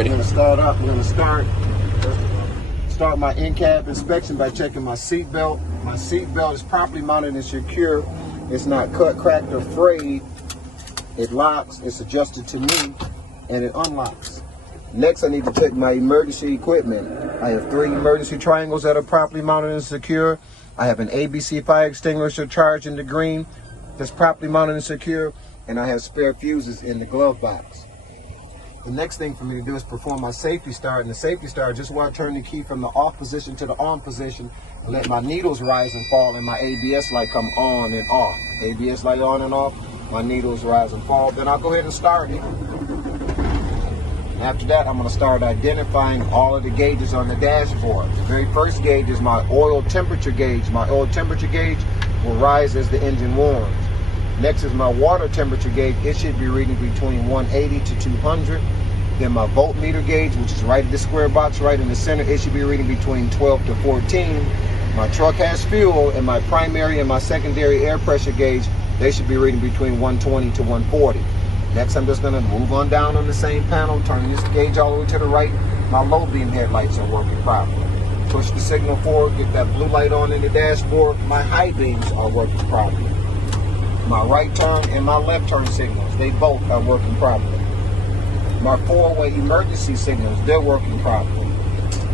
I'm going to start my in-cab inspection by checking my seat belt. My seat belt is properly mounted and secure. It's not cut, cracked, or frayed. It locks, it's adjusted to me, and it unlocks. Next, I need to check my emergency equipment. I have 3 emergency triangles that are properly mounted and secure. I have an ABC fire extinguisher charged in the green that's properly mounted and secure, and I have spare fuses in the glove box. The next thing for me to do is perform my safety start. And the safety start, just where I turn the key from the off position to the on position, and let my needles rise and fall, and my ABS light come on and off. ABS light on and off, my needles rise and fall. Then I'll go ahead and start it. After that, I'm going to start identifying all of the gauges on the dashboard. The very first gauge is my oil temperature gauge. My oil temperature gauge will rise as the engine warms. Next is my water temperature gauge. It should be reading between 180 to 200. Then my voltmeter gauge, which is right at the square box right in the center, it should be reading between 12 to 14. My truck has fuel, and my primary and my secondary air pressure gauge, they should be reading between 120 to 140. Next, I'm just going to move on down on the same panel, turn this gauge all the way to the right. My low beam headlights are working properly. Push the signal forward, get that blue light on in the dashboard. My high beams are working properly. My right turn and my left turn signals, they both are working properly. My 4-way emergency signals, they're working properly.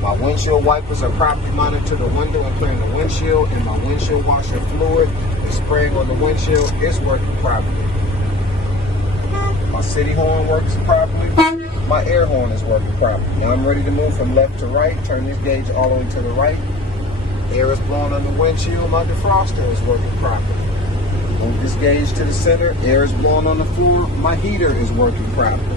My windshield wipers are properly mounted to the window and clearing the windshield, and my windshield washer fluid is spraying on the windshield, it's working properly. My city horn works properly. My air horn is working properly. Now I'm ready to move from left to right, turn this gauge all the way to the right. Air is blowing on the windshield, my defroster is working properly. Move this gauge to the center, air is blowing on the floor, my heater is working properly.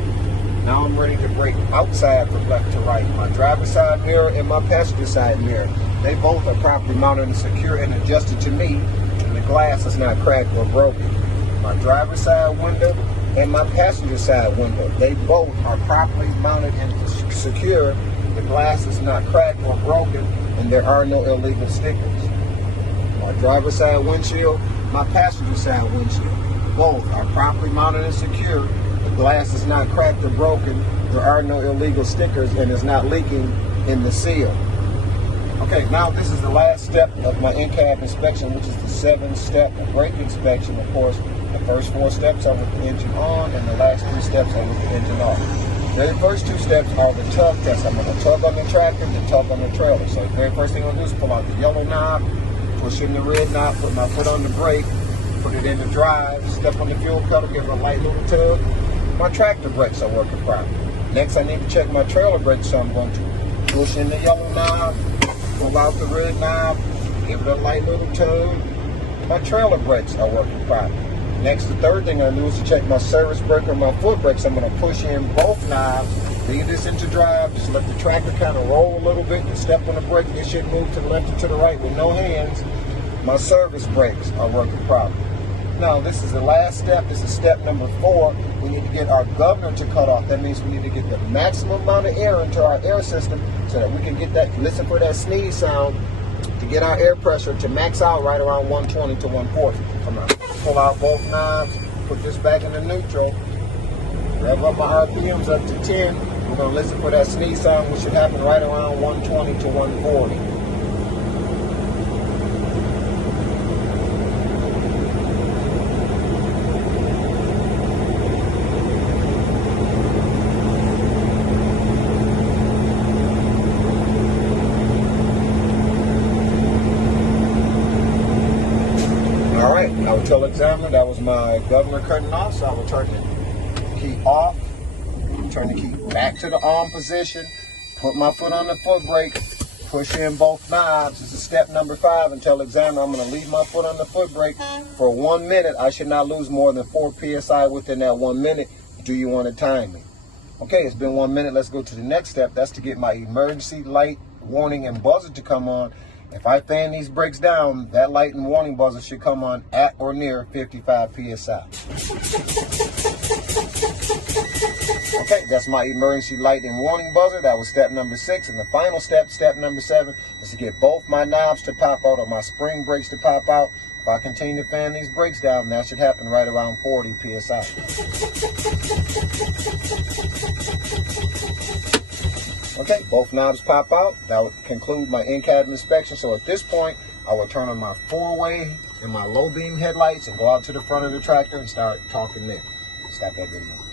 Now I'm ready to brake outside from left to right. My driver's side mirror and my passenger side mirror, they both are properly mounted and secure and adjusted to me, and the glass is not cracked or broken. My driver's side window and my passenger side window, they both are properly mounted and secure. The glass is not cracked or broken, and there are no illegal stickers. My driver's side windshield, my passenger side windshield, both are properly mounted and secure. The glass is not cracked or broken. There are no illegal stickers, and it's not leaking in the seal. Okay, now this is the last step of my in-cab inspection, which is the 7-step brake inspection. Of course, the first 4 steps are with the engine on, and the last 3 steps are with the engine off. The first 2 steps are the tug test. I'm going to tug on the tractor, then tug on the trailer. So the very first thing I'm going to do is pull out the yellow knob, push in the red knob, put my foot on the brake, put it in the drive, step on the fuel pedal, give it a light little tug. My tractor brakes are working properly. Next, I need to check my trailer brakes, so I'm going to push in the yellow knob, pull out the red knob, give it a light little tug. My trailer brakes are working properly. Next, the third thing I do is to check my service brake or my foot brakes. I'm going to push in both knobs, leave this into drive, just let the tractor kind of roll a little bit and step on the brake. It should move to the left and to the right with no hands. My service brakes are working properly. Now, this is the last step. This is step number 4. We need to get our governor to cut off. That means we need to get the maximum amount of air into our air system so that we can get that, listen for that sneeze sound, to get our air pressure to max out right around 120 to 140. Come on. Pull out both knobs, put this back into neutral, rev up my RPMs up to 10. We're going to listen for that sneeze sound, which should happen right around 120 to 140. I will tell the examiner that was my governor cutting off, so I will turn the key off, turn the key back to the on position, put my foot on the foot brake, push in both knobs. This is step number 5, and tell the examiner I'm going to leave my foot on the foot brake for 1 minute. I should not lose more than 4 psi within that 1 minute. Do you want to time me? Okay, it's been 1 minute. Let's go to the next step. That's to get my emergency light, warning, and buzzer to come on. If I fan these brakes down, that light and warning buzzer should come on at or near 55 psi. Okay, that's my emergency light and warning buzzer. That was step number 6. And the final step, step number 7, is to get both my knobs to pop out or my spring brakes to pop out. If I continue to fan these brakes down, that should happen right around 40 psi. Okay, both knobs pop out. That would conclude my in-cabin inspection. So at this point, I will turn on my 4-way and my low beam headlights and go out to the front of the tractor and start talking there. Stop that video.